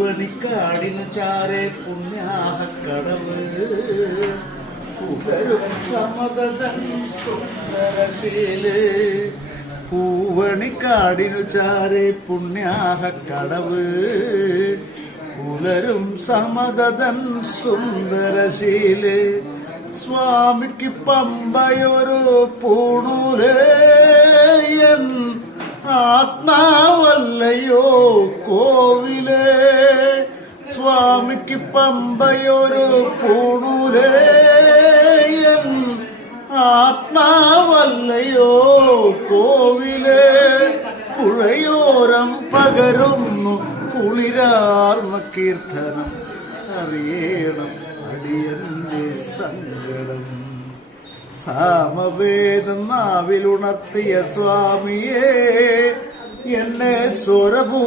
പൂവണിക്കാടിനു ചാരെ പുണ്യാഹക്കടവ് പുലരും സമതൻ സുന്ദരശീല്. പൂവണിക്കാടിനു ചാരെ പുണ്യാഹക്കടവ് പുലരും സമതൻ സുന്ദരശീല്. സ്വാമിക്ക് പമ്പയൊരു പൂണൂലേയൻ ആത്മാവല്ലയോ കോവിലേ. സ്വാമിക്ക് പമ്പയൊരു പൂണൂലേയൻ ആത്മാവല്ലയോ കോവിലേ. പുഴയോരം പകരുന്നു കുളിരാർന്ന കീർത്തനം അറിയണം അടിയന്റെ സങ്കടം. സാമവേദം നാവിലുണർത്തിയ സ്വാമിയേ എന്നെ സ്വരഭൂ